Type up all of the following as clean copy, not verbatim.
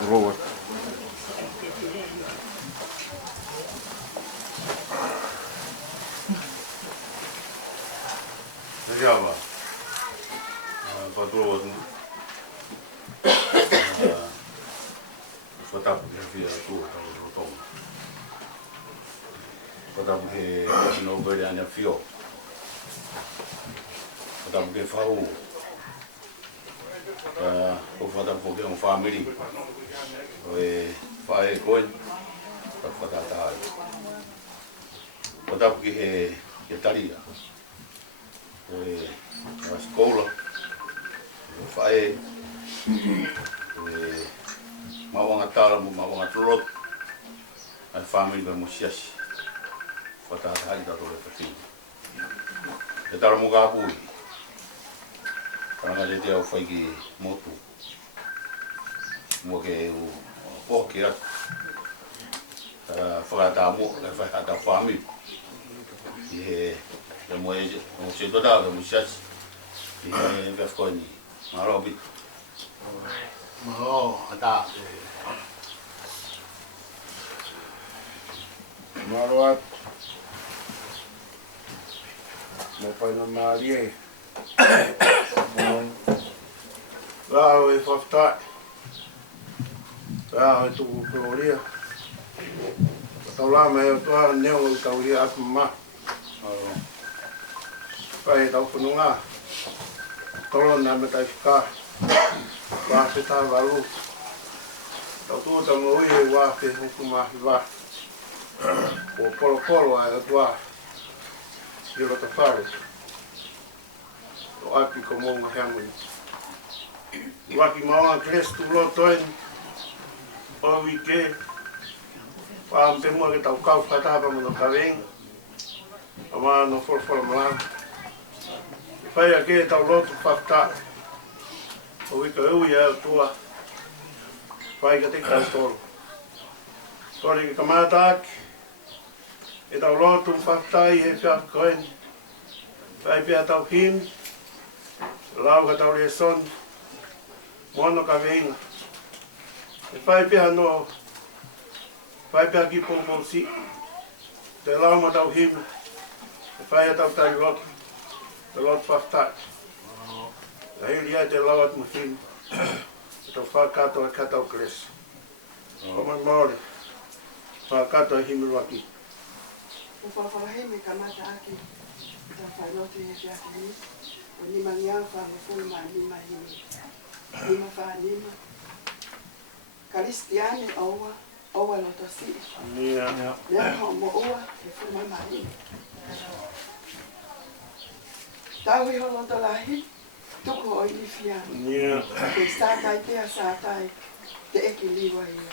Robot. Siapa? Patrol. Kota Pia tu kalau tong. Kota Pia no berani fio. Kota Pia fau. O kota Pia um family. Fai coin. Kota Tahai. Kota Pia he taria. A escola. Fai mawanga tala mo mawanga tulot ai family ba musias kota hali da tole pati e tala mo ga bui kana le dia fai ki motu mo ke o kira fala ta mo le fai ta family e mo se do da musias e va sconi ma robi ada Maruat. Mau pai na Maria. Lá o fafta. Lá o tu gloria. Tau lá me tu a neo tau ia ma. Pai tau punu lá. Tolo na me tai ficar. Wah kita baru. Tau tu tamu ia wah ke hukuma wah. O polo a tua de lo tafare o api como uma hamwe o api mau cres tu lo toin o wike pa um temo que tau kau fata pa mo ka ven ama no for mala fai aqui tau lo tu fata o wike eu ia tua fai que te castor Tori que kamata e tau lotu whaktai he whia koen. Whai pia tau him, lau ka tau rea son, mono ka veina. E whai pia no, whai pia ki po mosi, te lau ma tau him, e whai a tau tai lotu, te lotu whaktai. E hiri ai te lau at mo him, e tau whakato e katau kres. Koman maore, whakato e himi waki. O whawhawaheme ka mata aki, ta whainote e te aki ni, o nima ngia whawhawhulu ma nima himi, nima whanima. Karistiane oua loto si. Mea hao mo oua e whulu ma himi. Tau i ho loto lahi, tuko o ili fiana. Te sātai pia sātai, te eki liwa ia.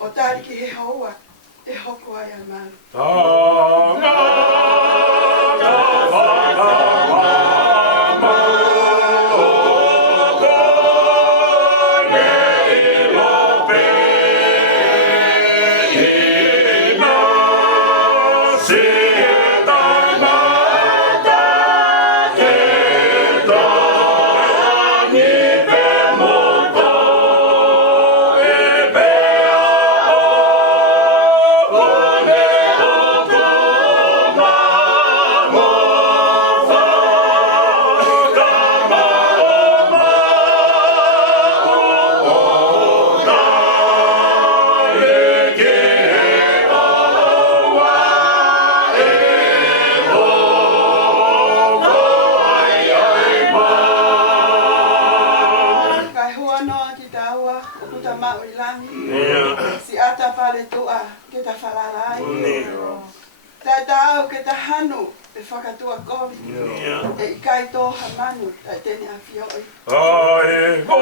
O tariki he hoa, e hoko ai al manu. ilani. Yeah. Si ata pale toa ke ta whalalai. Ta tau ke ta hanu e whakatua kovi. E i kai tō hamanu ta tene a whioi. Ai ho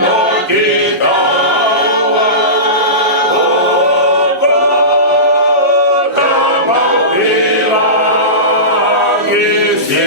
no ki taua o ko ta mauila ki si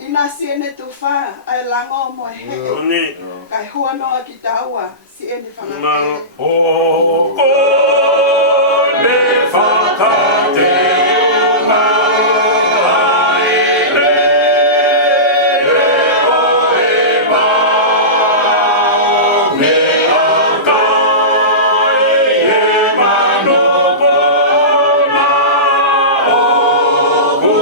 Ina siene tu fa ai lango mo he kai hua no ki taua si ene whangate o ko le whakate ma ai le o e ma me a kai e mano bona o ko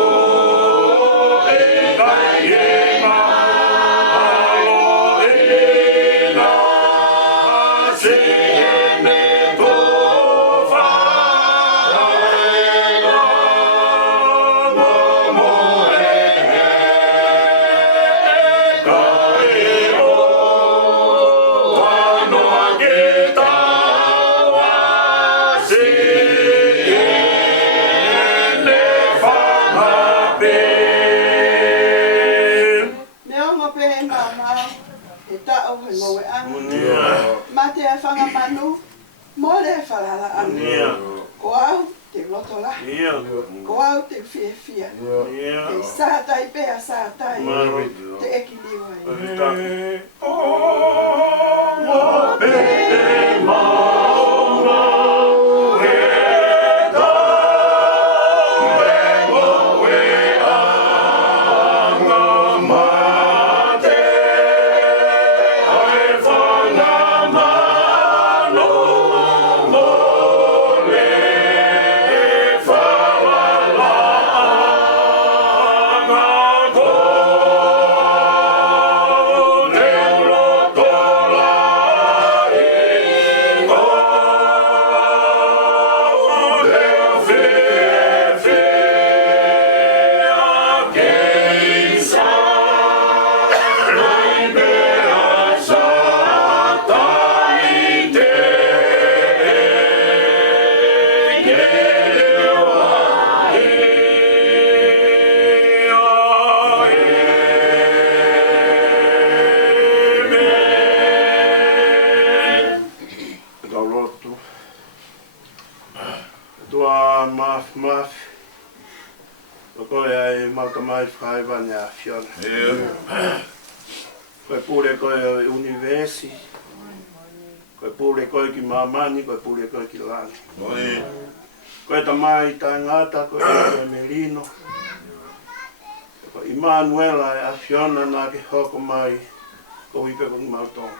Mate a whanga manu, mole e whalala anu. Ko au te lotola, ko au te whia whia. Te sātai pēa sātai, te eki liwai. Koe pule koe universi, koe pule koe ki mamani, koe pule koe ki lani. Koe ta mai ta ngata, koe koe Melino. Koe Immanuela e Afiona nā ke hoko mai, ko ipe kong mautong.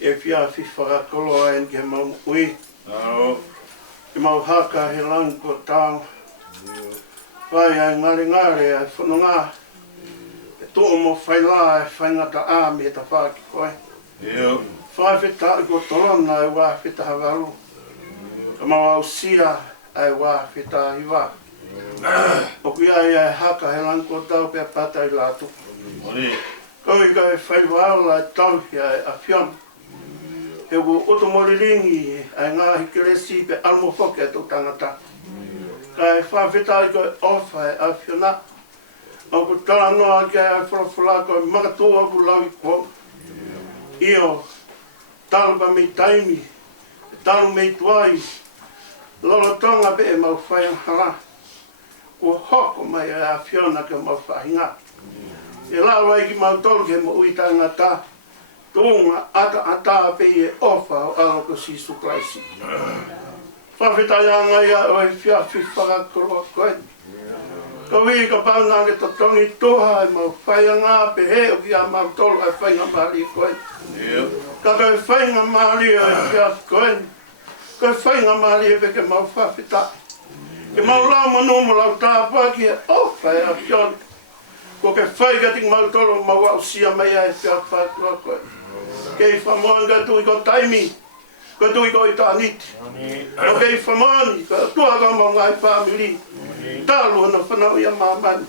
E fia fifara kolo aen ke mau ui. E mau haka he lang ko tau. Whai ai ngare ai whanonga. Tō mo whaila e whaingata āmi e ta whaki koe. Whai whita i ko torona e wā whita havaru. Ka mau au sia e wā whita hiwa. O kui ai e haka he lanko tau pia pata i lātu. Kau i kai whaiwaala e tauhia e Afiona. He ko otomori ringi e ngā hikeresi pe almo whoke e tō tangata. Kai whai whita i koe ofa e Afiona. O ko tala noa ke ai whalawhala koe makatua ku lawi ko. Io, talpa mei taimi, talu mei tuai, lolo tonga pe e mau whaiang hala. Ko hoko mai a Afiona ke mau whahinga. E lawa i ki mautolu ke mo uita ngata. Tonga ata pe e ofa o aloko si suklaisi. Whawhetaianga ia o e whiawhi whakakoroa koe. Ka wii ka pauna ke tatongi toha e mau whaianga pe he o ki a mautolu e whainga maari koe. Ka koe whainga maari o e whiawhi koe. Koe whainga maari e peke mau whawhetai. Ke mau lau manu mo lau tāpua ki e ofa e a whiona. Ko ke whaikating mautolu mau au sia mai e whiawhi whakakoroa koe. Kei whamoanga tui ko taimi. Ko tui ko i tāniti. O kei whamani, ka tuaga mau ngai whamiri. Tālu ana whanau ia mamani.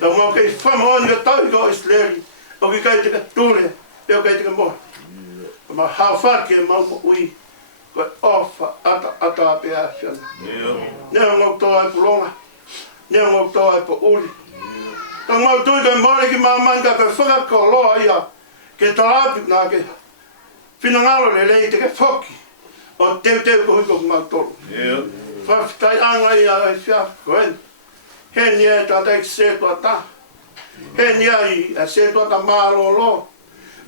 Ka mau kei whamani ka tau ko isleri. O ki kai tika tūre, e o kai tika moa. Ka mau hawhaki e mau mo ui. Ko e ofa ata ape a whiana. Nea ngok toa e pulonga. Nea ngok toa e po uri. Ka mau tui kai mori ki mamani ka kai whakako loa ia. Ke talapi nā ke whinangalo le lei te ke whoki o teu ko hiko mautolu. Whawhitai anga i a e whiawhi koen. He nia e tata e se tua ta. He nia i a se tua ta maa lo lo.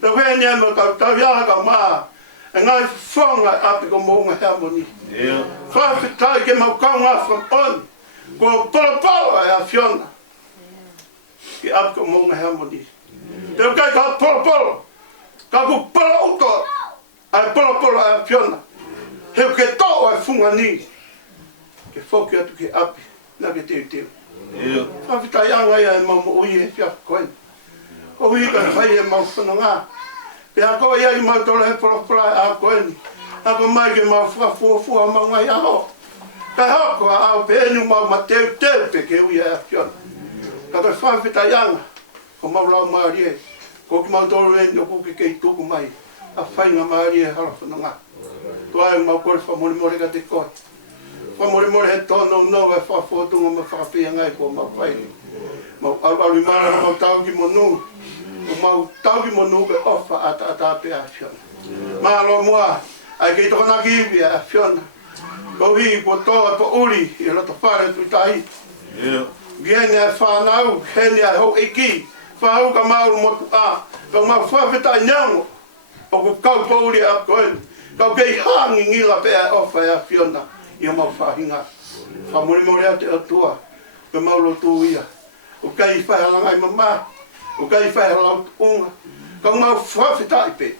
Tau he nia me kau tau iaha ka maa. E ngai whonga api ko mounga hea moni. Whawhitai ke mau kaunga from on. Ko polo e a whiona. Ki api ko mounga hea moni. Teu kai ka polo. Ka ku polo uto. Ai polo ai whiona. Heu ke tō ai whunga ni. Ke whoki atu ke api. Nā ke teu. Whawhitai anga ia e mau mo ui e whiawhi koen. Ko hui ka whai e mau whananga. Pe hako ia i mau tola he polo e a koen. Hako mai ke mau whafua mau ngai aho. Ka hako a au pe enu mau ma teu pe ke ui e a whiona. Ka kai whawhitai anga. Ko mau lau maari e. Ko ki mau tolu e no kuke kei tuku mai. A whainga maari e hala whananga. Tua e mau kore whamore ka te koe. Whamore he tono no e whafotunga ma whakapia ngai ko mau whaini. Mau alu mara mau tau ki monu. O mau tau ki monu ke ofa ata pe a whiona. Malo mua. Ai kei tokana ki iwi a whiona. Ko hi po toa po uri. I rata whare tu tahi. Gene e whanau. Hene e hau eki. Whahau ka mauru motu a. Kau mau whawhetai nyango. O ku kau po uri a koen. Kau kei hangi ngila pe a ofa e a whiona. Ia mau whahinga. Whamore a te atua. Ka maulo tu ia. O kai whahalangai mama. O kai whahalau unga. Kau mau whawhetai pe.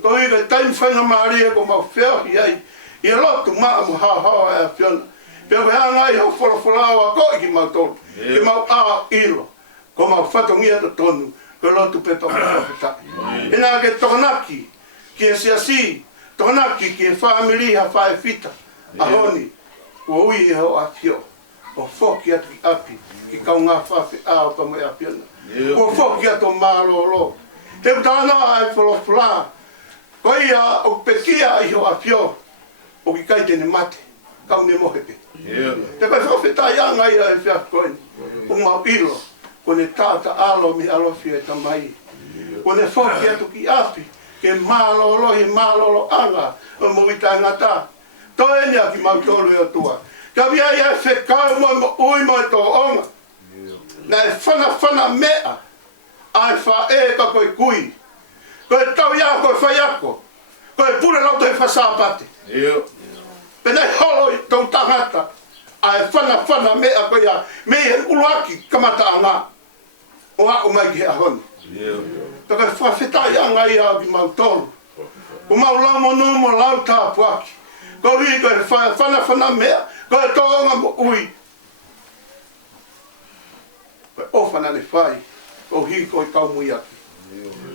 Kau i ka taim whainga maria ko mau whiahi ai. Ia lotu maa mu hao e a whiona. Pea whahangai hau wholafolao a ko iki mau tolu. Ke mau a ilo. Ko mau whatongia to tonu. Ko lotu pepa whawhetai. Ina ke tokanaki. Ki e siasi. Tokanaki ki e whamiri ha whae fita. Ahoni, o ui e ho a whio, o whoki atu ki api, ki kau ngā whawhi ao ka mai a whiona. O whoki atu mālo lo. Te utana ai wholofula, ko ia o pekia i ho a whio, o ki kai tene mate, kau ne mohepe. Te kai whawhetai anga ia e whiawhi koeni, o mau ilo, ko ne tāta alo mi alofi e tamai. Ko ne whoki atu ki api, ke mālo lo i mālo lo anga, o mowita ngata. Toi nia ki mau tolu e tua. Ka via ia e whekau mo ui mo e tō onga. Na e whana mea. Ai wha e ka koe kui. Koe tau ia koe whai ako. Koe pure lau toi whasapate. Pena e holo i tau tangata. Ai whana mea koe ia. Mei e uluaki kamata anga. O ako mai ki ahoni. Ta koe whawhetai anga ia ki mau tolu. O mau lau mo numo lau tāpuaki. Ko hui koe whana mea, koe tōnga mo ui. Koe ofana ne whai, ko hui koe kau mui aki.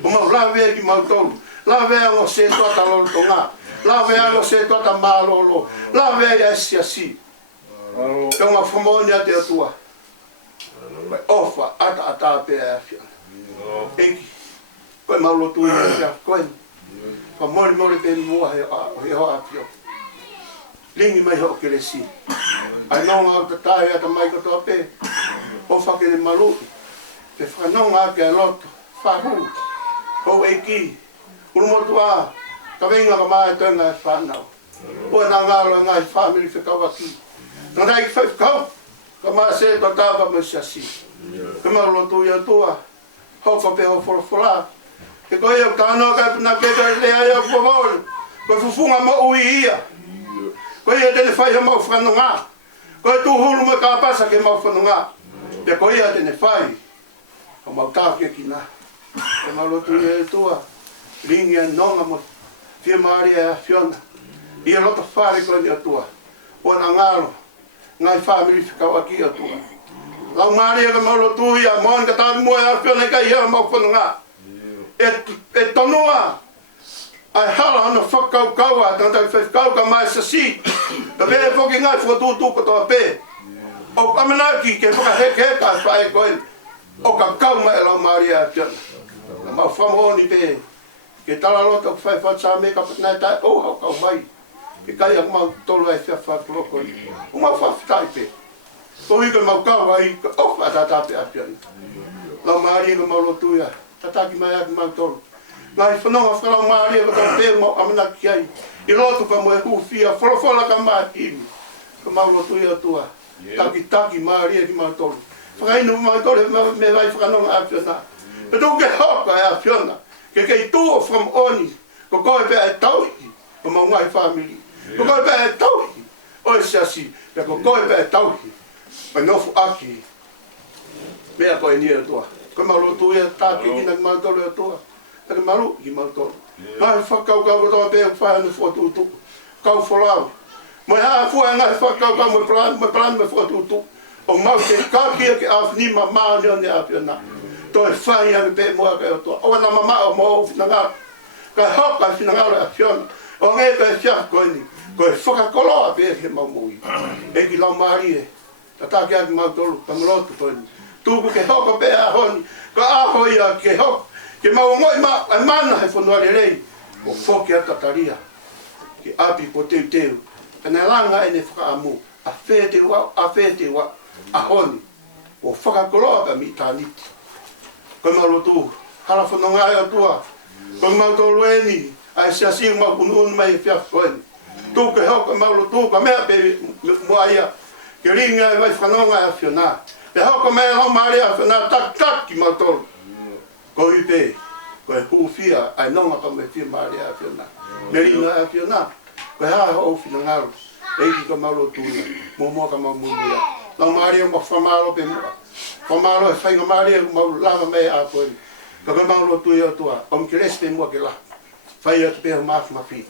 O mau lawea ki mau tolu, lawea ngo se tuata lolo to ngā, lawea ngo se tuata mālolo, lawea ia siasi. Kau ngā whamonia te atua. Koe ofa ata pēa e whiana. Eki, koe maulo tui e whia koe. Whamori pe mua he hoa apio. Lingi mai ho ke lesi. Ai nonga o te tae ata mai kotoa pe. O whakere malu. Pe whanonga ke a loto. Whahu. Ho eki. Urumotu a. Ka venga ka mai tōnga e whanau. O e nā ngālo e ngai whamiri whekau aki. Nā rei whekau. Ka mai se to tāpa mo siasi. Ka mau lotu ia toa. hoko pe ho fora. Ke ko ia tano ka na ke ka le ia ko mo. Ko fufunga mo uia. Ko ia te fai mo franonga. Ko tu hulu mo ka pasa ke mo franonga. Te ko ia te fai. Ko mo ta ke kina. Ko mo lo tu e tua. Linha nonga mo. Fia Maria Fiona. Ia lo ta fare ko ni tua. O na ngalo. Ngai family fica aqui tua. Lau Maria ka mo lo tu ia mo ka ta mo ia Fiona ka ia mo franonga. E tonua. Ai hala ana whakau a tanta whakau ka mai sa si. Ta pe foki ngai tu ko to pe. O kamanaki ke whakaheke ka whae koe. O ka kau mai la Maria Fiona. Ma whamoni pe. Ke tala lota ku whai whatsa me ka patnai tai. O hau kau mai. Ke kai ak mau tolu ai whia whakloko. O mau whawhitai pe. O hiko mau kau ai. O whatata pe a Fiona. La Maria ka mau lotu ia. Tataki mai ak mau tolu. Ngai whanonga whanau Maria ka tau pēr mau amana ki ai. I rotu ka mo e hufia, wholofola ka mātimi. Ka mau lotu ia tua. Taki Maria ki mau tolu. Whakainu mau tolu me vai whanonga a Fiona. Pe tau ke hoka e a Fiona. Ke kei tua from oni. Ko koe pe e tauhi. Ko mau ngai family. Ko koe pe e tauhi. O e siasi. Pe ko koe pe e tauhi. Pe nofu aki. Mea koe nia tua. Ko mau lotu ia taki ki na mau tolu ia tua. Taka maru ki mau tolu. Ngai whakau kau toa pe whae me whotutu. Kau wholau. Moi haa fua ngai whakau kau me plan me whotutu. O mau te kākia ke awhini ma maa neo ne a Fiona. Toi whae ane pe mua kai o toa. O wana mama o mo o whinangaro. Kai hoka whinangaro a Fiona. O ngai kai whia koe ni. Koe whakakoloa pe ke mau mui. E ki lau maari e. Ta tāke aki mau tolu. Pamalotu koe ni. Tūku ke hoka pe a honi. Ka aho ia ke hoka. Ke mau ngoi ma ai mana he whanua rei o whoki a tataria ke api po teu teu kana langa ene whakaamu a whete wa a honi o whakakoloa ka mi tāniti koe mau lotu hala whanonga ai o tua koe mau tō lueni ai siasi mau kunun mai whia whaeni tū ke hoka mau lotu ka mea pe mua ia ke ringa ai vai whanonga a Fiona pe hoka mea lau maari a Fiona tak ki mau tōru ko ipe ko hufia ai nonga ka me fia Maria a Fiona Merina a Fiona ko ha o fina ngaro e ki ka malo tu mo ka mau muia la Maria mo famalo pe mo famalo e fainga Maria mo lava me a ko ka mau tu ia tua om creste mo ke la fai at pe ma fi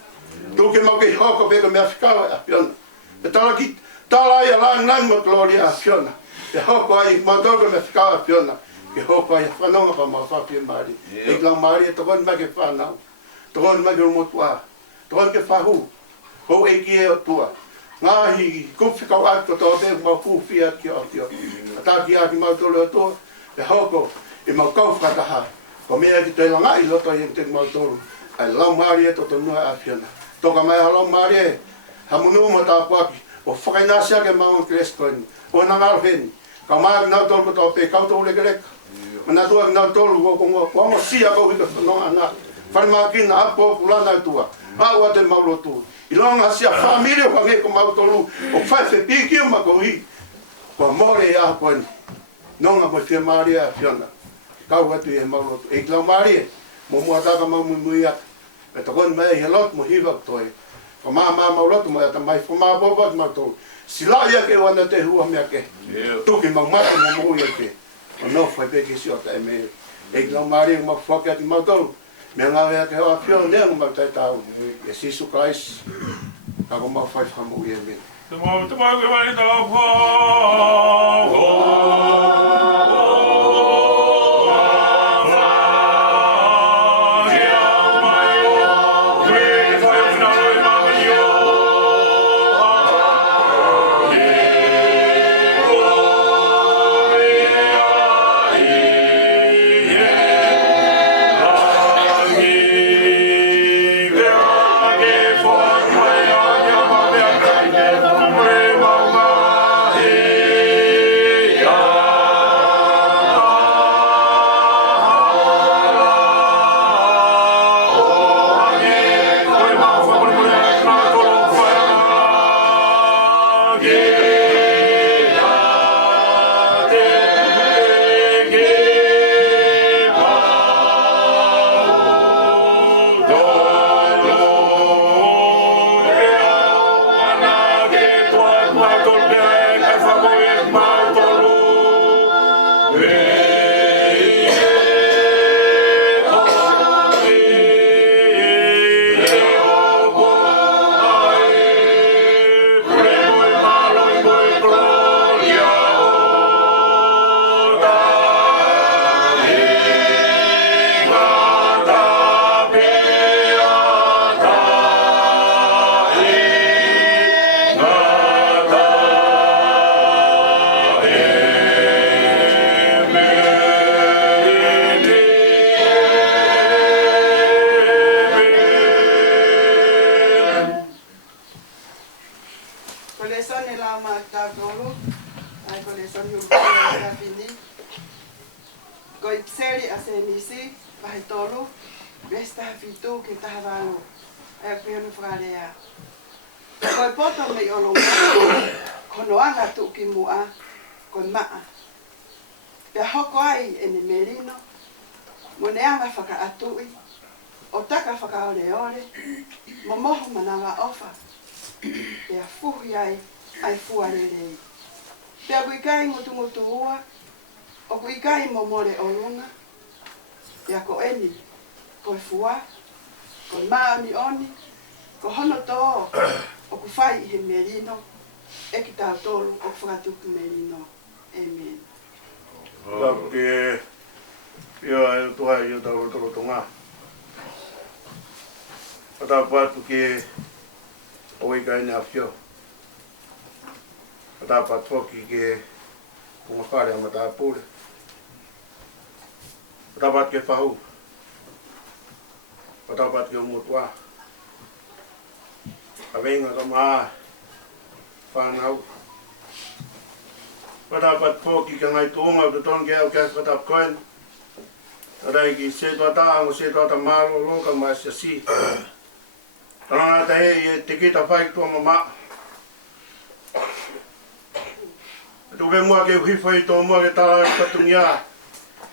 tu ke mo ke ho pe ka me afika a Fiona e tala ia la mo gloria a Fiona e ho ko ai mo do ka me afika a Fiona ke hopa ia whanonga pa mau whapia Māori. E klau Māori e tokon ma ke whanau. Tokon ma ke umotua. Tokon ke whahu. Kou e ki e o tua. Ngāhi kupwhikau atu toa te mau kuwhia ki o tio. A tāki a ki mau tolu o tua. E hoko e mau kau whakaha. Ko mea ki te langa i loto i te mau tolu. Ai lau Māori e toto nua a Fiona. Toka mai a lau Māori e. Ha munu ma tā puaki. O whakainasia ke mau kreskoini. O nangaro heni. Ka mai ki nau tolu ko tō pe kau tō leke leka. Mana tua na tolu ko mo sia ko hita no ana farma ki na apo pulana tua a wa te mau tu i longa sia família ko nge ko mau tolu o fai fe piki ma ko hi ko more ya ko no nga mo fia Maria Fiona ka wa tu e mau tu e klau Maria mo mo ta ka mau mu ya e to kon mai helot mo hiva toi ko mama mau lot mo ta mai fo ma bo ba ma to sila ya ke wana te hua me ke tu ki mau ma mo ya ke o no foi pe que se o ta me e klau Maria mo foca ti mau tolu me ngave ke o Fiona ne mo ta tau e si su Christ ka mo fai famu ye me te mau ke vai ta po le soni o ka fini. Ko i tseli a se nisi vai tolu. Besta fitu ke tahalo. E pe no fralea. Ko e poto me o lo. Kono anga tu ki mua. Ko maa. Pe hoko ai ene merino. Mone anga whaka atui. O taka whaka ole ole. Momoho mananga ofa. Pe a fuhi ai fuarelei. Pe a kuikai ngutu ua. O kuikai momore o lunga. Pe a ko eni. Ko e fua. Ko maami oni. Ko hono tō. O kufai he merino. E ki tau tolu o whakatuku merino. Amen. Porque eu estou aí, eu estou tomar. Eu estava para que o Ica ainda afio. Eu estava para toque que uma falha me dá pura. Eu estava para que fahu. Eu estava para que o mutua. A venha tomar fanau. Pada pat po ki ka ngai tunga do ton ke o ka pada koen. Tada ki se to ta ngo se to ta malo lo ka ma se si. Tana ta he te ki ta fai to mama. Do ve mo ke hui foi to mo ke ta ka tungia.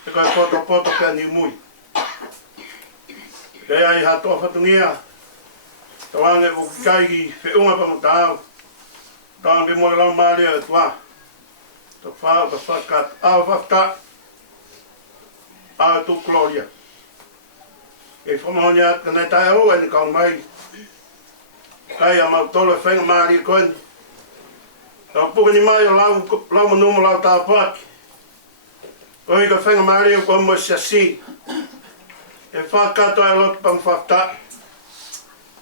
Te ka poto ka ni mui. Ke ai ha to fa tungia. Tawange o kai ki fe unga pa mo ta. Tang be mo la ma le tua. To fa kat avafta a tu gloria e fomonia kana ta o en ka mai kai ama tolo feng mari kon to pu ni mai la mo no la ta pak ko i ka feng mari ko mo si e fa kat a lot pam fafta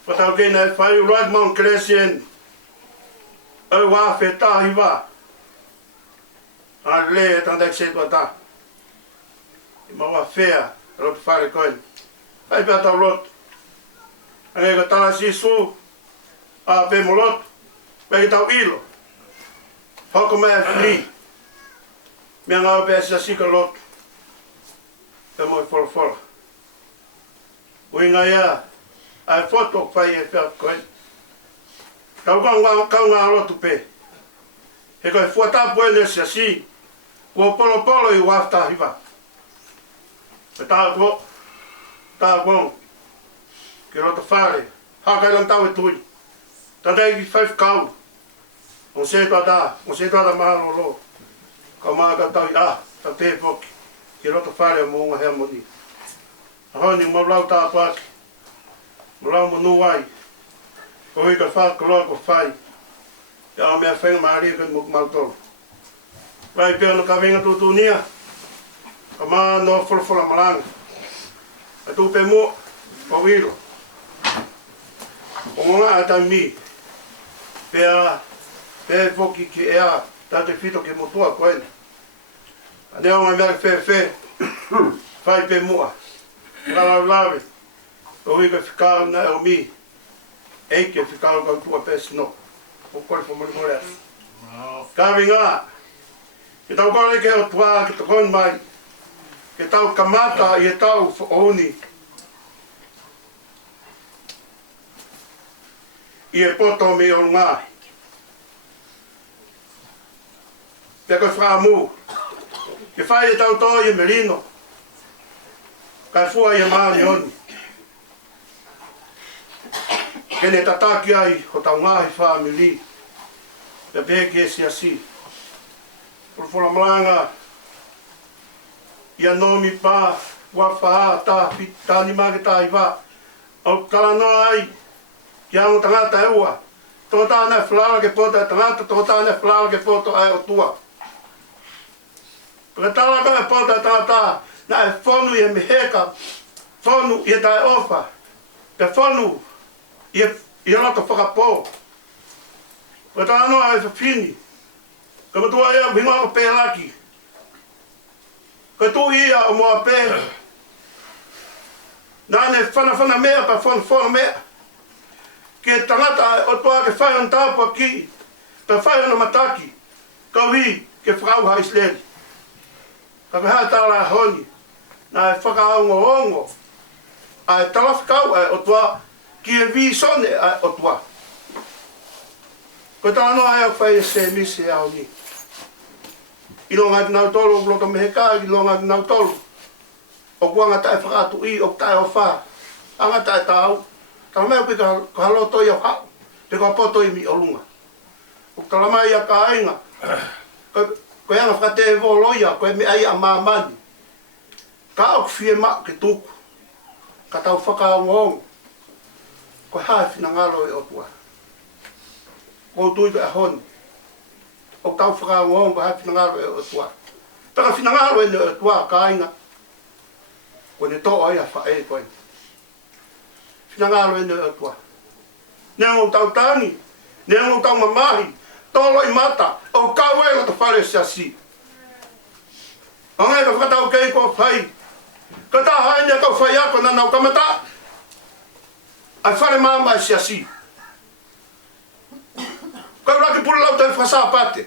fa ta ke na fa right mon crescent o wa feta hiva ale tanda se tota e maua fea rot fare coin ai pe ta lot ai ga ta si su a pe molot pe ta ilo hoko me fli me nga pe sa si ka lot e mo for winga ya ai foto fai e pe coin ka nga lot pe e ko fuata puede ser así. O polo i wafta hiva. Ta bom. Que rota fare. Ha kai lan tau tui. Ta dai 5 kau. On se da malo lo. Ka ma ka tau ta te pok. Que rota fare mo nga harmoni. Ha ni mo lau ta pak. Mo lau mo no wai. Ko i ka fa ko fai. Ya me feng mari kan muk malto. Vai pe no caminho do tunia. Ama no for malang. A tu pe mo o wilo. O nga atami. Pe foki ki ea ta te fito ke mo tua koen. Ane o nga fe. Vai pe mo. Lave. O wiga ficar na o mi. Ei ke ficar com tua pes no. O corpo mo mo. Caminha. Que tau kore ke o tua, que tau mai, que tau kamata e tau oni. E poto me o ngā. Te koe whaamu, que whai e tau tō i merino, kai fua i maari oni. Que ne tataki ai, ho tau ngāhi whaamiri, te pēki e si asi. Por malanga ia nomi pa wa fa ta fita ni ma ta iva o kala no ai ia mo tanga ta ua to ta na flala ke pota tanga to ta na flala ke foto ai o tua para ta la ka pota ta na fonu e meheka fonu e ta ofa te fonu e la to fa po para ta no ai fini. Kama tua ia winga o pe laki. Ka tu ia o mo pe. Nane fana mea pa fana mea. Ke tangata o tua ke whai on tāpa ki. Ka whai on mataki. Ka wi ke whakau haisleri. Ka kaha tala honi, na e whakaongo, a e talawhikau ai o tua, ki e vi sone ai o tua. Ko tala noa ai au whai e se misi au ni. I lo ngati nau tolu, o bloka meheka, i lo ngati nau tolu. O kua ngata e whakatu i, o tae o wha. Anga tae tau, tala mea kui ka haloto i au hau, te ka poto i mi o lunga. O tala mai a ka ainga, ko yanga whakate e voloia, ko e me ai a mamani. Ka au fie ma ke tuku, ka tau whakaongo, ko hae whinangalo e o tua. Ko tui ka honi, o tau whakaongo, ko hae whinangalo e o tua. Taka whinangalo e ne o tua ka ainga, ko ne tō ai a whae koe. Whinangalo e ne o tua. Nea o tau tangi, nea o tau mamahi, tolo i mata, o kawela to whare se asi. O ngai ka whakatau kei ko whai, ka tā hainea kau whai ako na nau kamata, ai whare mama se asi. Ka uraki pura lau tai whasapate,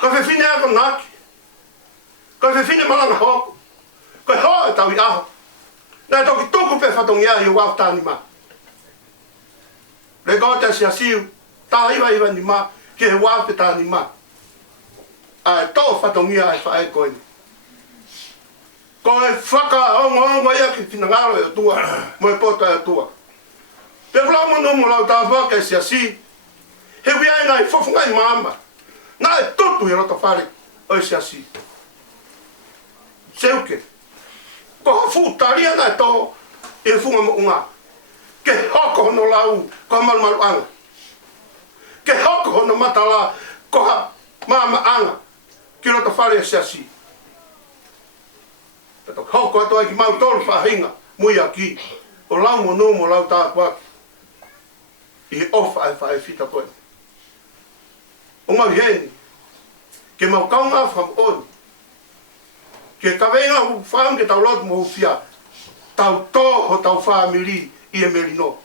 ka whiwhine ako naki, ka whiwhine malanga hoko, ka hoa e tau i aho, nai toki tuku pe whatongia i o wafutani ma. Le kota se asiu, tā iwa ni ma, ke he wāpeta ni ma. Ai tō whatongia ai whae koe ni. Ko e whaka ia ki whinangaro e o tua, mo e pota e o tua. Pe wlau mo nomo lau tā whaka e se asi, he wiai ngai whofungai mama, nā e tutu i roto whare o e se asi. Seuke, ko hafu taria nai tō e funga mo unga. Ke hoko hono lau, ko malu anga. Ke hoko hono matala, ko ha mama anga. Ki roto whare se asi. Tato hoko ato ai ki mau tolu whahinga, mui aki. O lau mo no mo lau tā kuaki. I he ofa ai whae whita koe. O mau heni, ke mau kaunga wham oi. Ke kawenga hu whaam ke tau lotu mo hu whia. Tau tō ho tau whaamiri. I e merino.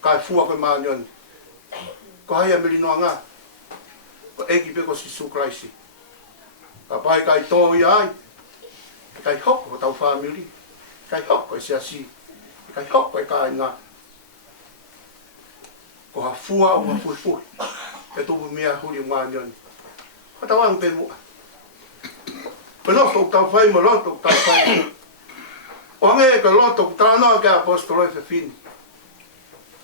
Kai fua koe maa nioni. Ko hai a merino a ngā. Ko eki peko si sukraisi. Ka pai kai tō i ai. Kai hoko o tau whamiri. Kai hoko e se asi. Kai hoko e kai ngā. Ko ha fua o ma fui fui. E tupu mea huri o maa nioni. Ko tau ang pe mua. Ko noto o tau whai mo loto o tau whai. O hange ka loto ku tānoa ke apostolo e whiwhini.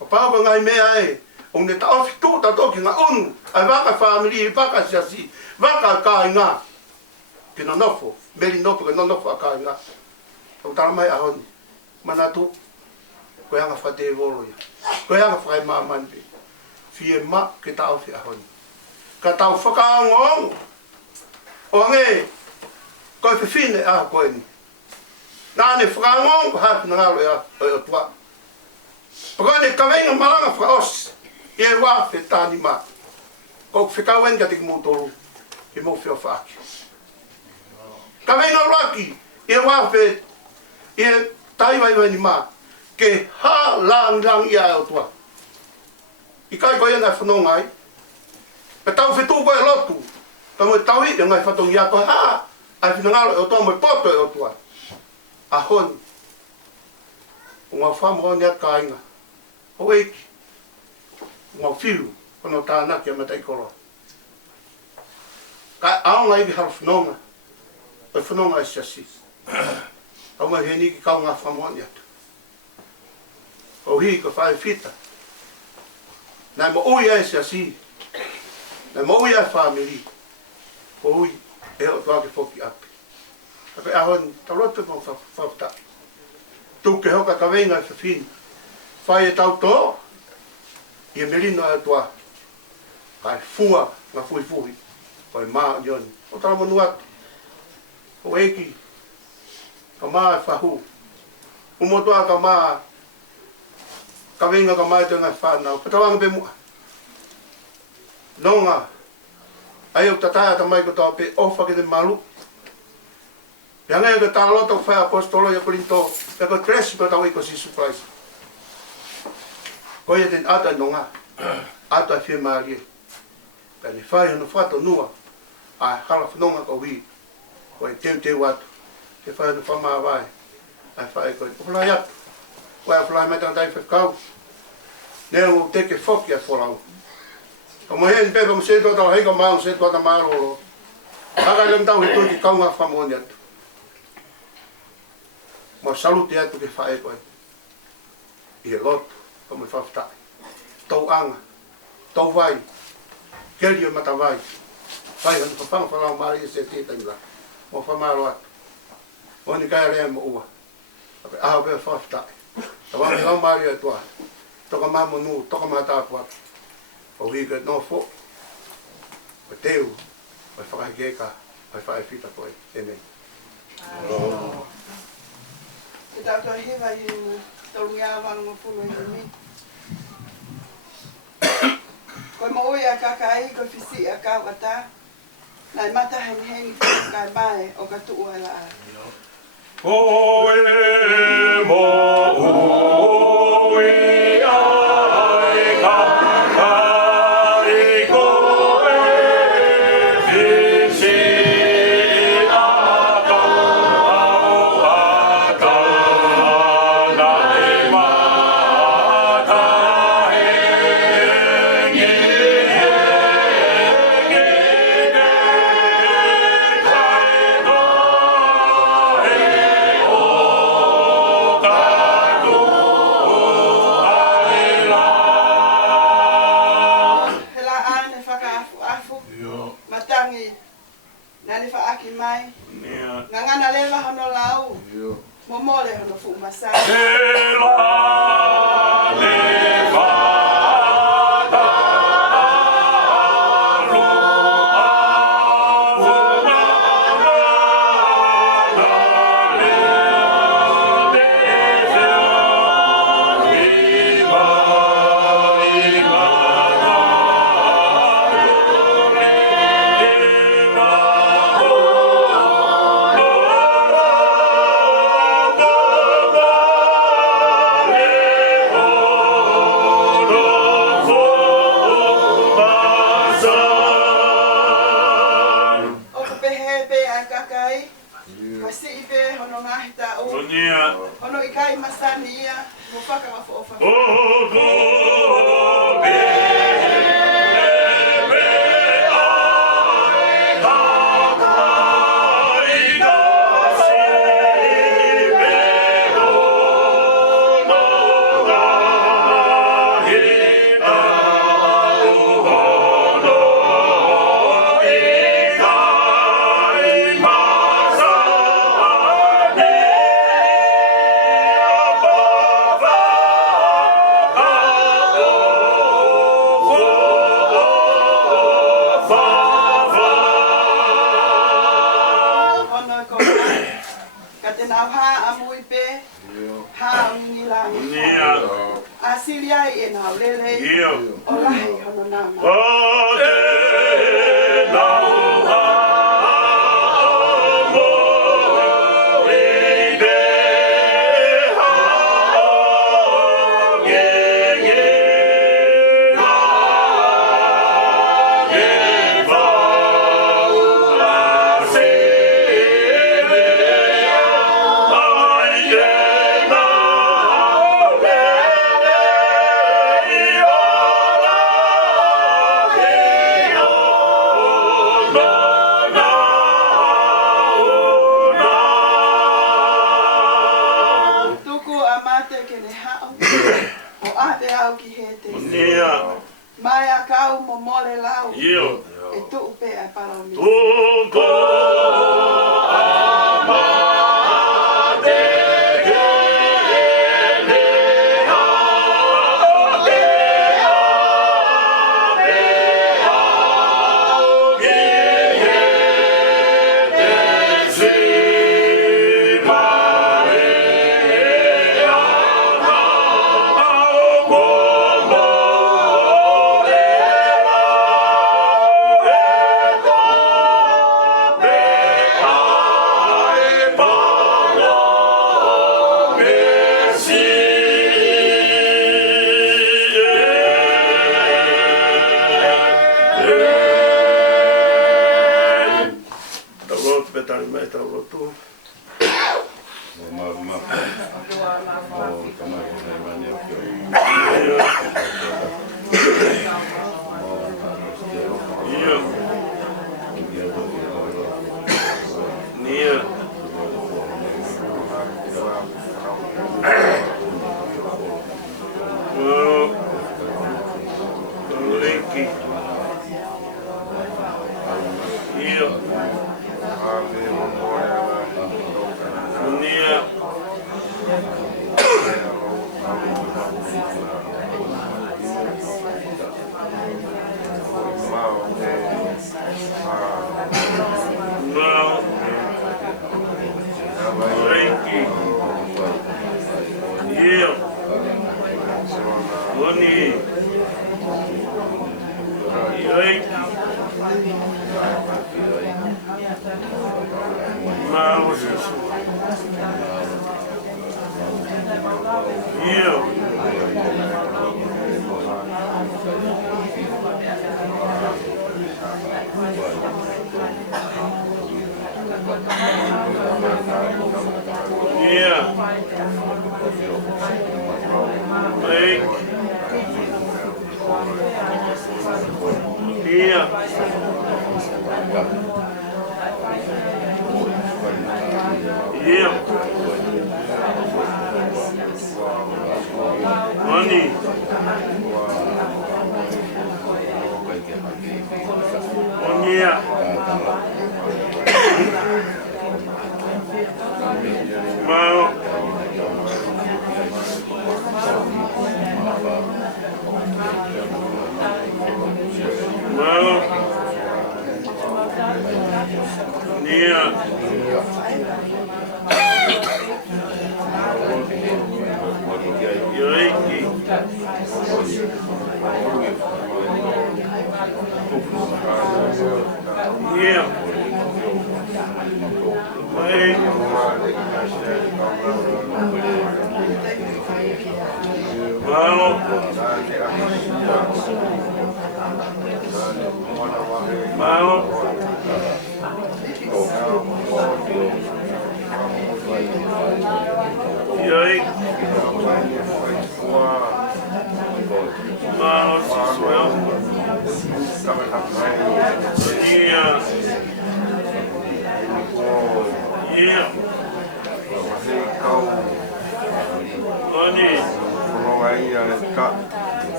O pāu ka ngai mea e, o ne ta ofi tū ta toki ngā unu, ai waka whamiri i waka siasi, waka ka i ngā. Ki na nofo, meri nopo ka na nofo a ka i ngā. O tara mai a honi, mana tu, koe anga whate e wolo ia. Koe anga whakai maa manpe, fie ma ke ta ofi a honi. Ka tau whakaongo, o hange, koe whiwhine a koe ni. Nā ne whakaongo ko hapi na ngaro e o tua. Paka ne kawenga maranga whaos, e wafe tāni mā. Ko whikawen ka te ki mūtoro, e mō whio whaaki. Kawenga raki, e wafe, e taiwaiwai ni mā, ke ha lang ia e o tua. I kai koe ngai whanongai, e tau whetū koe lotu, ka mo e tau i ngai whatongi a koe ha, ai whinangaro e o tua mo e poto e o tua. A honi, o ngā whamoa ni at kāinga, o eiki, o ngā whiru, kono tānaki a matai koroa. Kai aonga iwi haru whanonga, o whanonga e siasi. Kau mai heni ki kau ngā whamoa ni atu. O hi ka whae whita. Nai mo ui e siasi, nai mo ui e whamiri, o ui e o tuake whoki api. Kape ahon, tau roto mo whawta. Tuke hoka ka wenga sa whini. Whai e tau tō, i e merino a tua. Kai fua ngā fuhi. Koi maa nioni. O tala manu atu. O eki. Ka maa e whahu. Umotoa ka maa. Ka wenga ka maa e te ngai whanau. Ka tawanga pe mua. Nonga. Ai o tataya ta mai ko tau pe ofa ke te malu. Yang e ka tāloto whai apostolo i a Korinto, e ka kresi pa tau i ko si surprise. Ko ia ten ata nonga, ata whia maarie. Ka ni whai hana whato nua. A hala whanonga ko wi. Ko e teu atu. Ke whai hana whamaa vai. Ai whai ko e kukulai atu. Ko e whalai mai tanga tai whakau. Nea o teke whoki a wholau. Ka mo hei pepa mo se tō tau heika maang se tō tau maarolo. Haka lem tau he tui ki kaunga whamoni atu. Mo saluti atu ke whae koe. I he lotu, ka mo whawhtai. Tau anga, tau vai, keri o mata vai. Vai hana whawhanga whalau maari e se tētai la. Mo whamaro atu. Mo ni kai rea mo ua. Ape aho pēr whawhtai. Ta wame lau maari e tua. Toka mamo nu, toka mātāpu atu. O hika no fo. O teu. Vai whakahikeka. Vai whaefita koe. Amen. Te tātou hewa i taurungi āwanga punu e mi. Koe maui a kakai, koe whisi a kāwata. Nai mata hengi kai mai o ka tuu ala a. Oe mo ui ai kakai koe whisi a kauata nai mata hengi Nani whaaki mai, ngangana lewa hono lau, momole hono fu masai. Ono ikai masani ia, mo whakawafo o Asilia e nā lele, o lahi hono nama. Mai a kau mo mole lau. E tu upe a parau mi. tu. Yeah.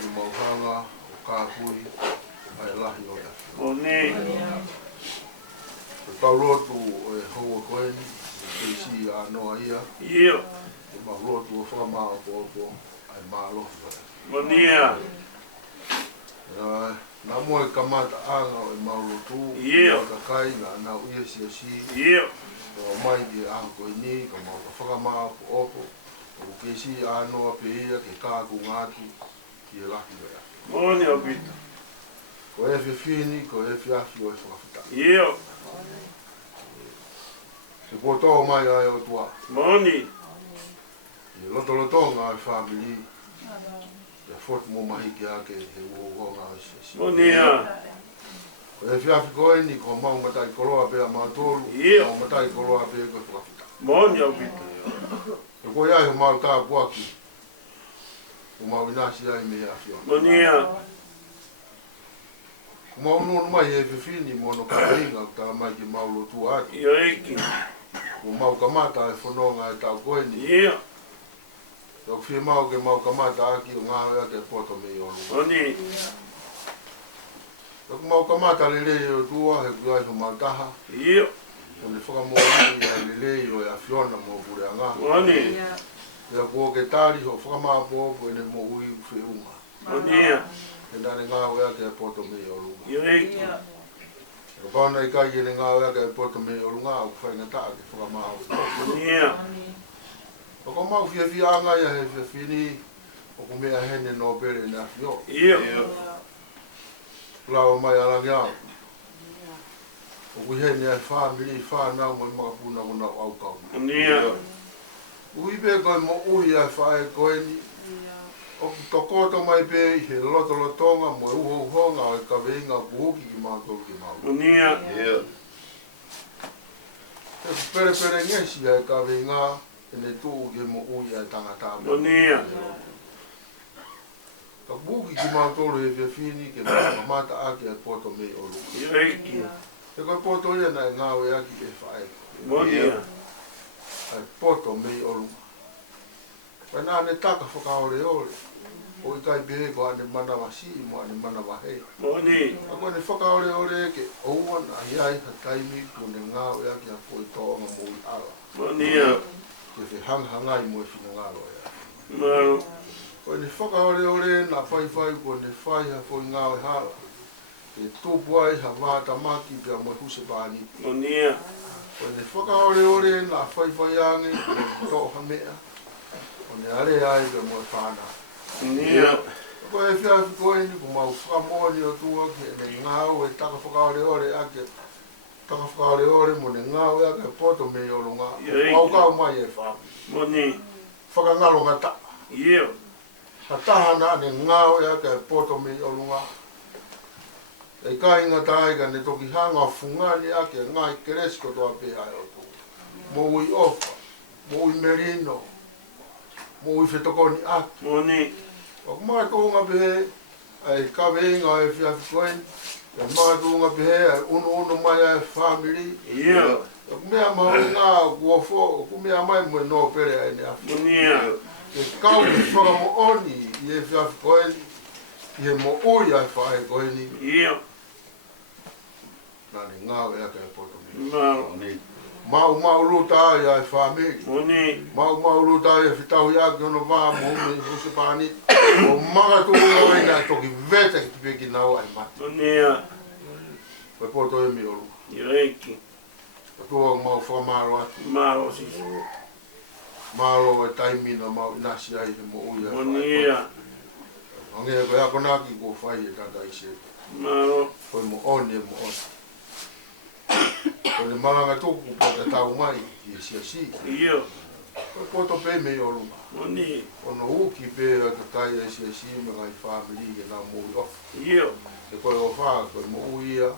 ki mauhanga o kāpui ai lahi o ia. Moni. Te taulotu o e hoa koeni, e si anoa ia, Ia. e maulotu o whakamao po ai mālofi o ia. Monia. Nā mua e kamata anga o e maulotu, Ia. o ka kai ngā nau ia si, Ia. o mai ki anga koe ni, ka mau ka whakamao po opo, o ke si anoa pe ia, ke kāku ngātu, ki e laki o ia. Moni o pita. Ko e whiwhini, ko e whiawhi o e whakawhita. Ia. Te potoa mai ai o tua, Moni. i lotonga e whamili, e whot mo mahi ki ake he uohonga o si. Monia. Ko e whiawhi koe ni, ko mau matai koroa pēr mātolu, Ia. mau matai koroa pēr koe whakawhita. Moni o pita. E koe ai ho mau tā puaki, o mau inasi ai me a whiona. Monia. Ko mau nonu mai e whiwhini mono ka inga, tā mai ki maulo tu atu. Ia eki. Ko mau kamata e whanonga e tau koe ni. Ia. Tau whia mau ke mau kamata aki o ngāwe ake poto me i onu. Moni. Tau mau kamata lele i o tua he kuai ho mau taha. Ia. O ne whakamōri i a lele i o e a whiona mo pure a ngā. Moni. Ia kua ke tāri ho whakamāpo po e ne mo ui whiunga. Monia. E nane ngāwe ake poto me i onu. Ia eki. Ka pāna i kai e ne ngāwe ake poto me i onu ngā o whainga tā ake whakamāpo. Monia. O ka mau whia anga ia he whiwhini o ku mea hene no pere na whio. Ia. Lawa mai alangi au. O ku hene ai whamiri, whanau mo i makapuna kuna au kau. Monia. Ui pe koe mo ui ai whae koe ni. O ku tokoto mai pe i he lotonga mo e uho honga o e ka veinga kuhuki ki mātou ki mau. Monia. E ku pere ngesi ai ka veinga e ne tuu ke mo ui ai tangata. Monia. Ka buki ki mātou he whiwhini ke mata ake ai poto mei o luka. Ia eki. E koe poto ia nei ngāwe aki e whae. Monia. Ai poto mei o luka. Pai nā ne taka whakaore ore. O i kai pehe ko ane mana wasi mo ane mana wahei. Moni. A koe ne whakaore ore ke ouan a hiai ha taimi ko ne ngāwe aki a fwoi toonga mo i ala. Monia. Ke whi hanghangai mo e whina ngāro ea. Maru. Koe ne whakaore ore na whai ko ne whai ha fwoi ngāwe hala. Ke tūpu ai ha wāta maki pia mo e huse pāni. Monia. Koe ne whakaore ore na whai ange ko toha mea. O ne are ai pia mo e whāna. Monia. Ko e whiawhi koe ni, ko mau whakamoni o tua ki ne ngāu e taka whakaore ore ake. Taka whakaore ore mo ne ngāu e ake poto me o runga. Mau kau mai e wha. Moni. Whakangalo ngata. Ia. Ha tahana ne ngāu e ake poto me o runga. E kai ngata aika ne toki hanga whungani ake ngai keresko toa peha e o tu. Mo ui ofa, mo ui merino, mo ui whetokoni ake. Moni. O mātua pehe, ai kaweinga e whiawhi koen, e mātua pehe, ai unu mai ai whamiri. Ia. O kumea maui ngā kuofo, o kumea mai mo e no pere ai ne awhi. Monia. E kau ki whakamo oni i e whiawhi koen, i he mo ui ai whae koeni, Ia. nani ngā ea kai potomi. Maru. Mau luta ai ai whamiri. Moni. Mau luta ai e whitahu iaki ono wā mo ume i huse pāni. O magatu ai nai toki vete ki peki nau ai mati. Monia. Koe poto e mi olu. Ia eki. O tua mau whakamaro atu. Maru sisi. Maro e taimina mau inasi ai he mo ui ai whae. Monia. Angea koe ako naki ko whai e tata i se. Maru. Koe mo oni e mo oni. Koe ne maranga tuku po te tau mai i e si. Ia. Koe poto pe me olu. Moni. Ono uki pe a ka kai e si me ngai whamiri ke nā mo ui off. Ia. E koe o wha, koe mo ui ia,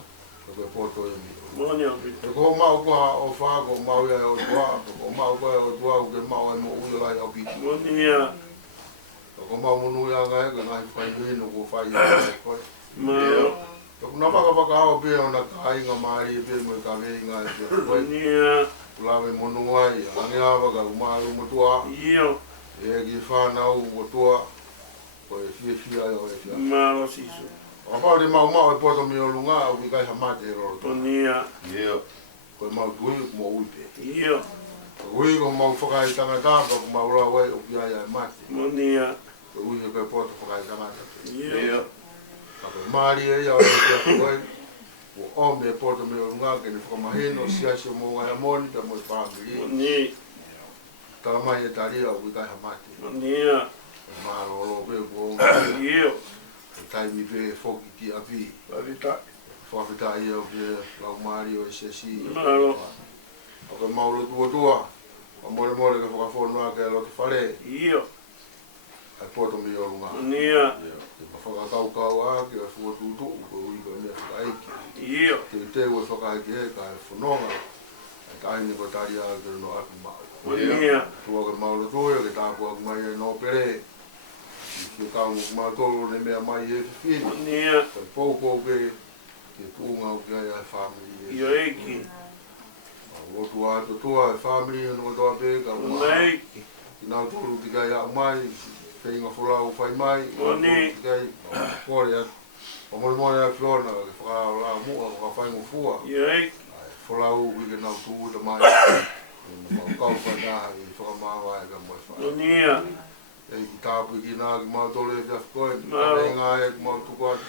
koe poto e mi olu. Moni. E ko mau koa o wha, ko mau ia o tua, ko mau koa o tua, ke mau e mo ui lai au piti. Monia. Ko mau monu ia ngai, ko ngai whai hino ko whai ia koe. Maru. Ko nā whaka hao pe o na ka inga mai e pe mo e ka veinga e pe koe. Monia. Lawe monu ai, ange awa ka umaru mo tua, Ia. e ki whanau o tua, ko e fia o e fia. Malo sisu. O pa de mau e poto mi o lunga o ki kai hamate e roro. Tonia. Ia. Ko mau tui mo uipe. Ia. Ui ko mau whakai tangata ko mau rawa o ki ai ai mate. Monia. Ko ui ko poto whakai tangata. Ia. Ko mari e ia o ki ai o ome e poto mi o lunga ke ni whakamahino siasi o mo ngai amoni ta mo whamiri. Monia. Tala mai e taria o ki kai hamate. Monia. Maro lo pe ko Ia. tai mi ve foki ki api. Pavita. Whawhita ia o ke lau mari o siasi. Malo. O ka mauro tua. O more ka whakawhonua ke alo te whare. Ia. Ai poto mi o runga. Monia. Te whakakau a ke a whuatutu ko ui ko mea whakaiki. Ia. Te ue whakaiki he ka e whanonga. Ai taini ko tari a ke no aku mau. Monia. Tua ke mauro tua ke tāpua ku mai e no pere. Ke kaungu ku mau tolu ne mea mai e whiwhini. Monia. Kai poukou ke ke puunga o ke ai ai whamiri. Ia eki. Rotu ato tua e whamiri no toa pe ka mua. Maiki. Ki nau tolu te kai a mai. Whainga whulau whai mai. Moni. Te kai kore atu. O mori a whiona ke whakao la mua ka whaingo fua. Ia eki. Whulau wike nau tuu ta mai. Mau kau whanaa i whakamāwa e ka mai whai. Monia. E ki tāpu ki nā ki mau tole e te afkoe. Mau. Kare ngā e ki mau tuku atu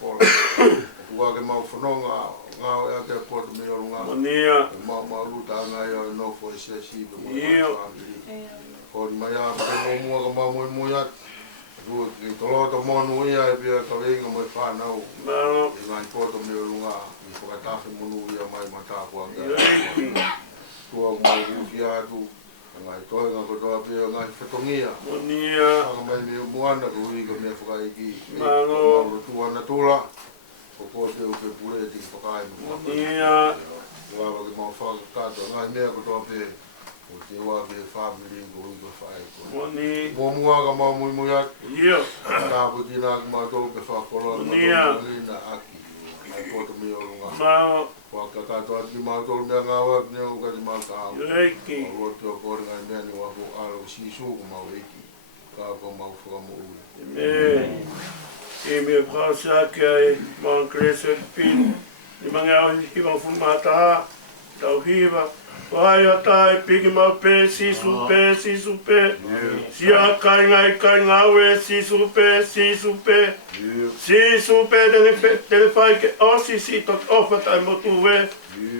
pōra. Tuku ke mau whanonga. Ngā e a ke poto me o runga. Monia. Mau ruta ngā e o no fo e se si. Ia. Kori mai a pe mua ka mau mui atu. Rua ki tolota monu ia e pia ka weinga mai whanau. Malo. I ngā poto me o runga. I whakatafe munu ia mai matāpua. Ia eki. Tua mau uki atu. Ngai toenga ko toa pia ngai whetongia. Monia. Hanga mai me muana ko hui ka mea whakaiki. Malo. Mauro tua na tula. Ko kote o ke pure e tiki whakai mo. Monia. Wawa ke mau whakakato. Ngai mea ko toa pia. O te ua ke whamiri ko hui ka whakai ko. Moni. Mua mua ka mau mui mui atu. Ia. Tāpu ki nā ki mau tolu ke whakolo. Nia. Lina aki. Ai poto mi o runga. Malo. Whakakato atu ki mau tolu mea ngā wak nea uka ki mau ka au. Ia eki. Rua te o kore ngai mea ni wapu alo sisu ko mau eiki. Ka ko mau whakamu ui. Amen. E me prasa ke ai mang krese pin. Ni mange au hiwa fumata. Tau hiwa. Wai atai pigi mau pe sisu pe sisu pe. Sia kai ngai we sisu pe sisu pe. Sisu pe tele fai ke osi si tot ofa tai motu we.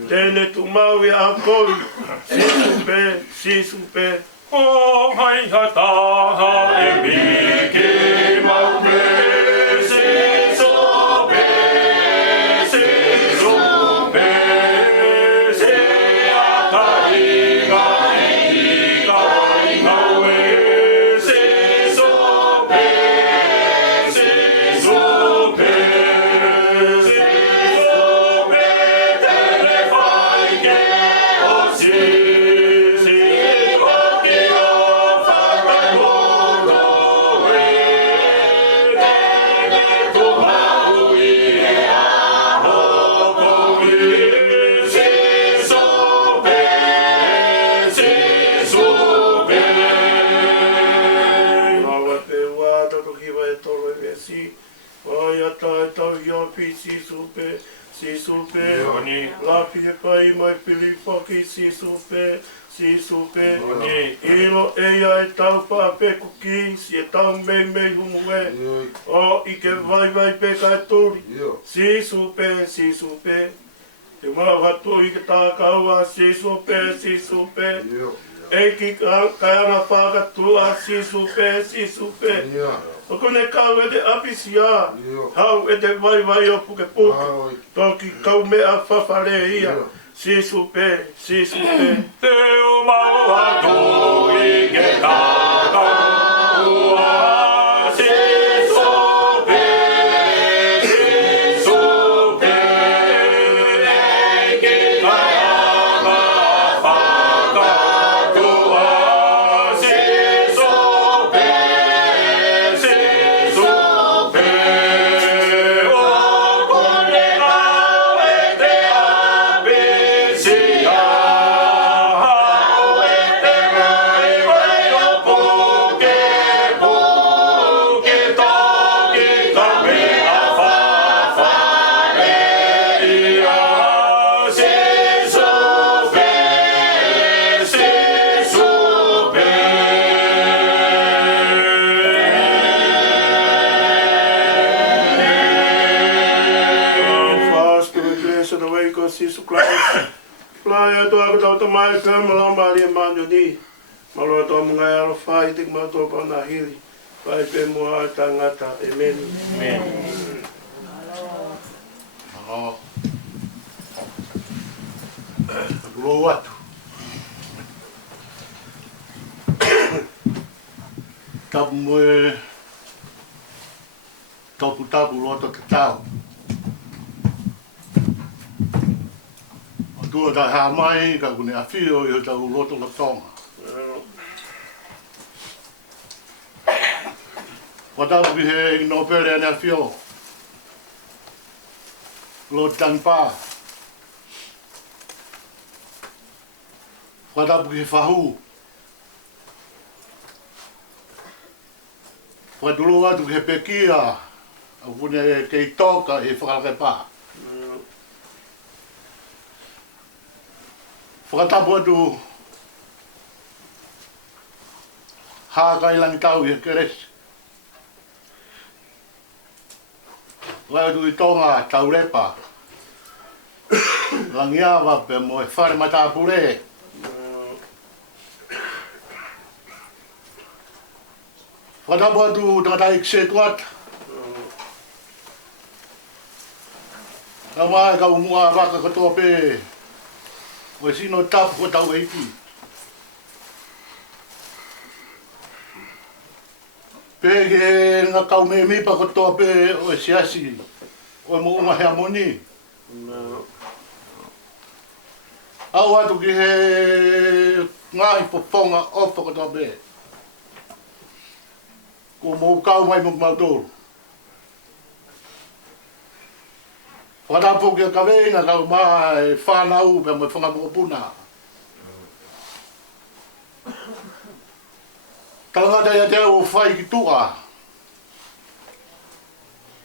Tene tu mau i a koi. Sisu pe. O hai hata e mi ke mau me si so be si ata i ga we si so be tele fai ke o si Si supe, la pia kai mai pili whaki si supe, ilo eia e tau pa pe kuki, si e tau mei humu e, o i ke vai pe kai tori, si supe, te mau hatu i ke tā kaua, si supe, e ki kai ana whakatua, si supe, o kone kau e te apisia, hau e te vai o puke puke, toki kau mea whawhare ia, si supe. Te o mau atu i ke tāka ua, si supe, e ki kai ana whakatua, si supe, o kone au e te apisia, hau e te ngai vai o sisu klai. Playa to ako tau tamai pēr malau maria manu ni. Malo to mga alo fai tik mau to pa na hili. Fai pē mua tangata. Amen. Amen. Oh. Lo atu. Tapu moe tapu loto te tau. O tua ta ha mai ka kune a whio i o tau loto la tonga. O tapu ki he i no pere ane a whio. Lo tanpa. O tapu ki he whahu. Whatulo atu he pekia, a kune kei toka he whakarepa. Whakatapu atu haka ilangi tau i he keresi. Lai atu i tonga tau repa. Langiawa pe mo e whare matapure. Whatapu atu takatai kse tuat. Ka mai ka umua waka katoa pe. O e sino tapu ko tau eiti. Pe ke nga kau me mipa katoa pe o e siasi. O e mo unga hea moni. Au atu ki he ngai poponga ofa katoa pe. Ko mo kau mai mo mautoro. Whatapu ki a kaweina kau mai whanau pe mo whangamu puna. Talangata ia te au whai ki tua.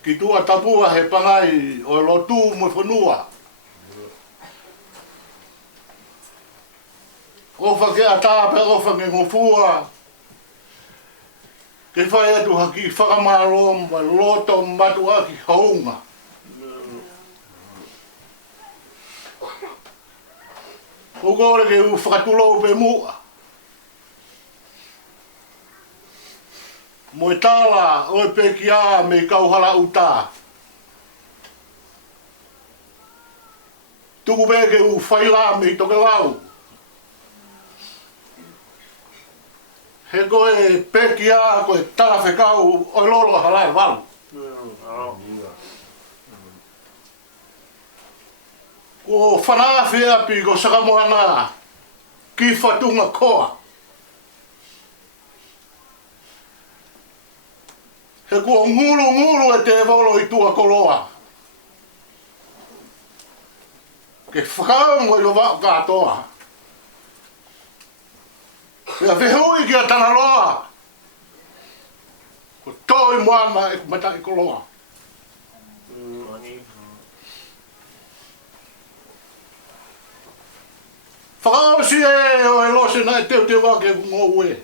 Ki tua tapua he pangai o lotu mo whanua. Ofa ke atape, ofa ke ngofua. Ke whai atu haki whakamaro ma loto matu aki haunga. O kore ke u whakatulou pe mua. Mo e tala o e pekia me kauhala uta. Tuku peke u whaila me toke lau. He koe pekia koe tala whekau o lolo halai walu. Ko whanawhi api ko sakamohana ki whatunga koa. He kua nguru e te volo i tua koloa. Ke whakaungo i lo wau katoa. Ia whihui ki a tana loa. Ko toi moana e kumata i koloa. Whakaosi e o e lose na e teo wake ngō ue.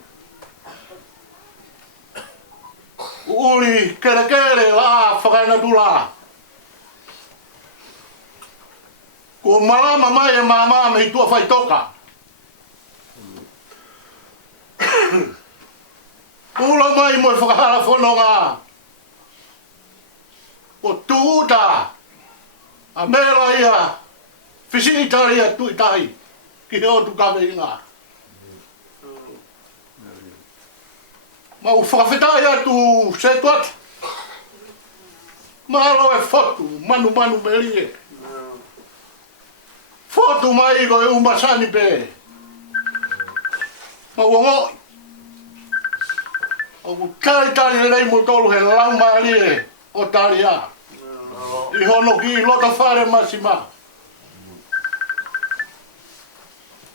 Uri kere la whakaina tula. Ko malama mai e mama me i tua whai toka. Ula mai mo e whakahara whanonga. Ko tuuta. A mera ia. Whisi itaria tuitahi. Ki he o tu kawe inga. Ma u whakawhetai atu se tuat. Ma alo e fotu, manu me rie. Fotu mai ko e umasani pe. Ma ua ngoi. O tari rei mo tolu he lauma rie o taria. I hono ki lota whare masima.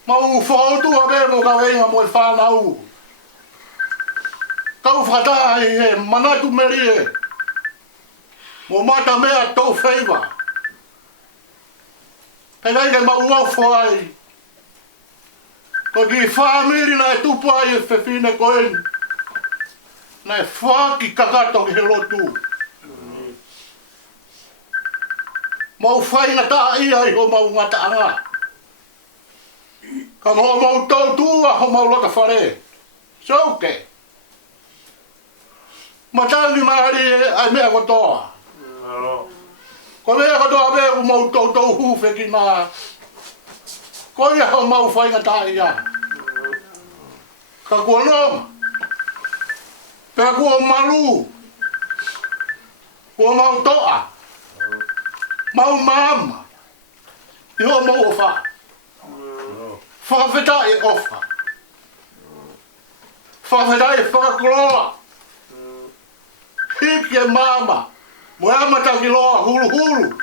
Ma u whautu a bemo ka wenga mo e whanau. Kau whatahi he manatu merie. Mo mata mea tau wheiva. Penai ke ma ua whai. Ko ki whamiri na e tupu ai e whewhine koen. Na e whaki kakato ki he lotu. Mau whai na ta ia i ho mau ngata anga. Ka mau tau tua ho mau lota whare. Sauke. Matangi mahari ai mea kotoa. Ko mea kotoa mea ku mau tau hufe ki ma. Ko ia ho mau whai na ta ia. Ka kua noma. Pea kua malu. Kua mau toa. Mau mama. Iho mau ofa. Whakawheta e ofa. Whakawheta e whakakoloa. Hiki e mama. Mo amata ki loa hulu hulu.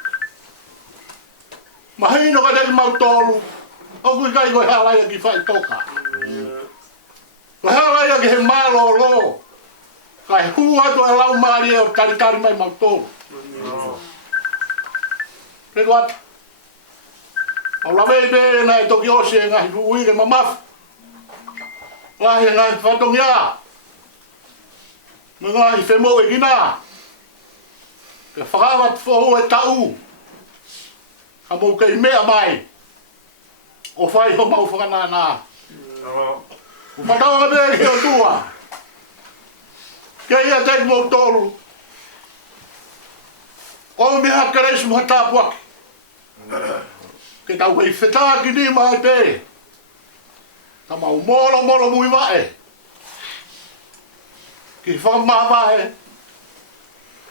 Mahino ka teki mau tolu. Oku i kai koe halaia ki whai toka. Koe halaia ki he malo lo. Kai huatu e lau maari e o tari mai mau tolu. Reko ata. Au lawei pe na e toki ose e ngahi uire mamafu. Lahi e ngahi whatongi a. Me ngahi whemo e gina. Ke whakawat whoho e tau. Ka mou kei mea mai. O whai ho mau whakanana. O whatawa me ke o tua. Kei a teki mou tolu. O me hakaresu hatapuaki. Ke tau hei whetā ki ni mai pe. Ka mau molo mui wae. Ki whakamawae.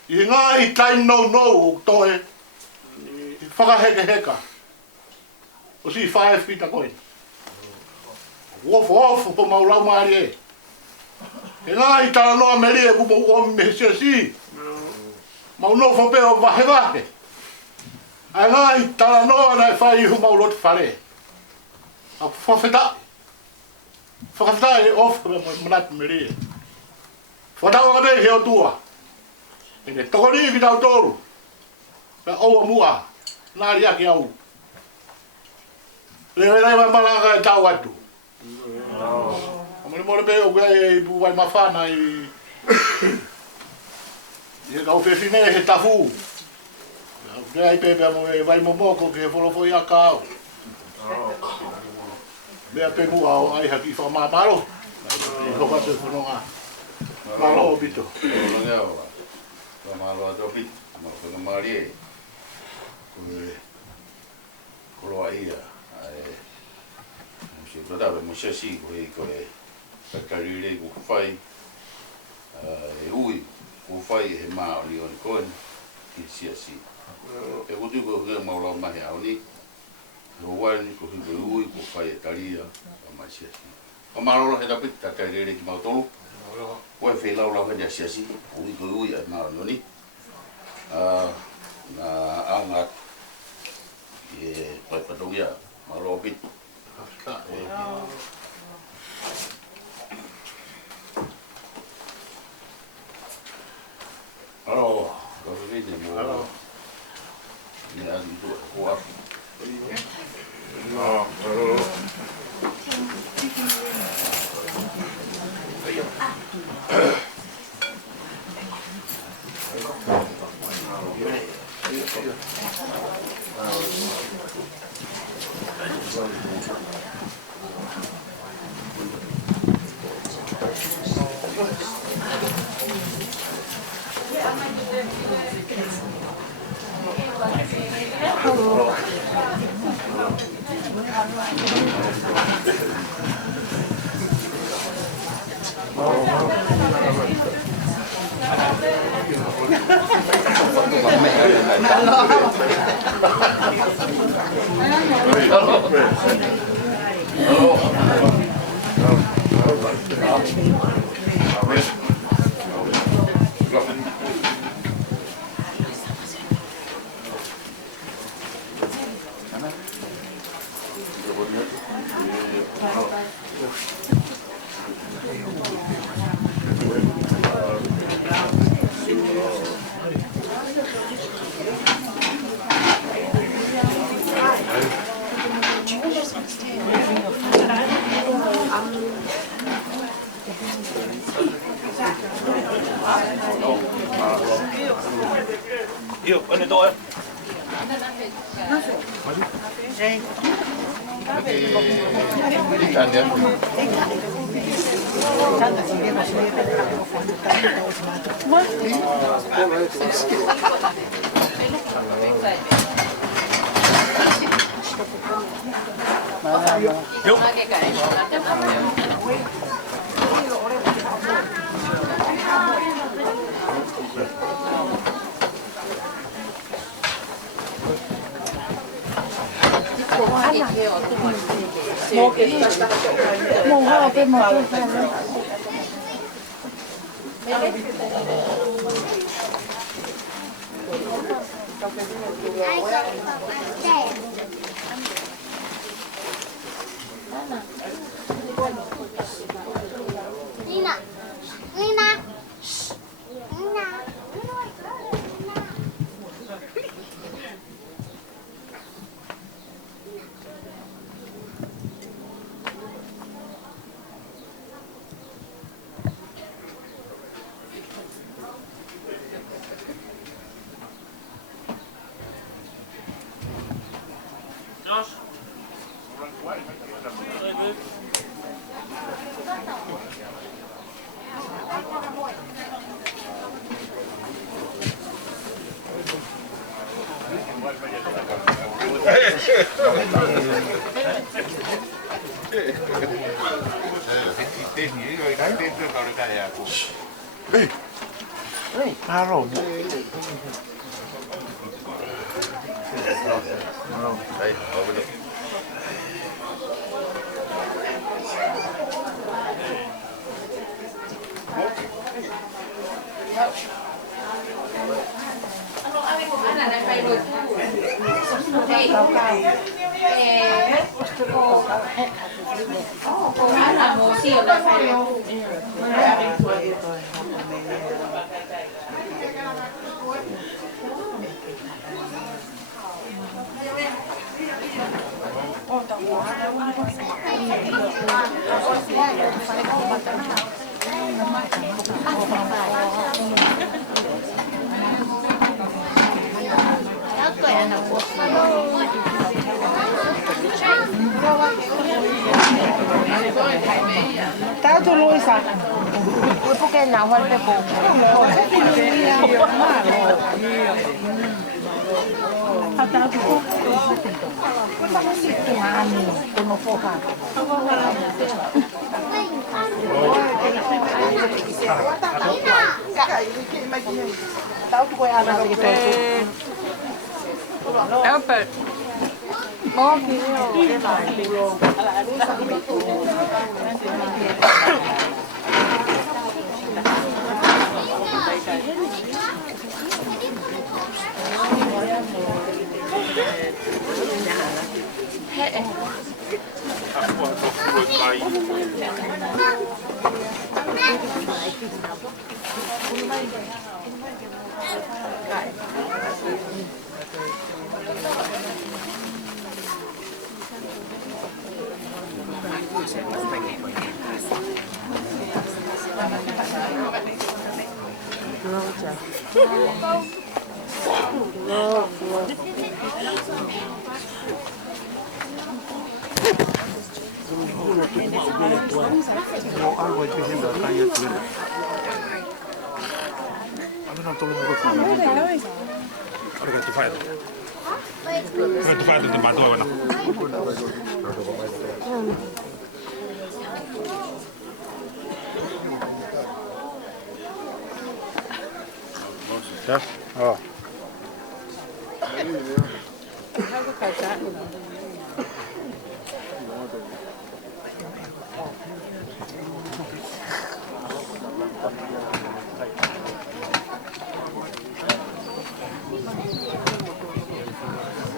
I ngā i tai no o toe. I whakaheke heka. O si whae whita koe. Wofo po mau lau maari e. E ngā i tala noa meri e kumo ua me sia si. Mau nofo pe o wahe. Ai ngā i tala noa na e whai ihu mau lotu whare. A whawheta. Whakawheta e ofu me manatu meri e. Whatawa ka te heo tua. E ne tokoni ki tau tolu. Ka oua mua. Nāri aki au. Lewe mai malanga e tau atu. Amore more pe o gai pu vai mawhana i... I kau whewhine he tafu. Gai pepe amo e vai momoko ke wholofo i a kao. Mea pe mua o ai haki whamamaro. I hoka te whanonga. Malo o pito. Malo a topi. Malo a maari e. Koloa ia. Radawe mo siya si ko e kakarire ko whai e ui ko whai he maa o ni o ni koen ki siya si. E kutu ko hua maulau mahi au ni ko wani ko hua ui ko whai e taria o mai siya si. O maroro he rapit kakarire ki mau tolu ko e whai lau lau hea siya si ui ko ui e maa o ni o ni na angat e pai patongia maroro pit. Alo, kau ini mau. Alo. Ini ada itu kuat. Alo. Io, quando Nina, Nina, Nina. Tao tu Luisa. Ui puke na wal pe po. Ata tu ko. Ko ta ko si tu ani ko no fo pa. Tao tu ko ana se to. Albert. Mo video ke ba pulo. Ala Luisa mi tu. Ja.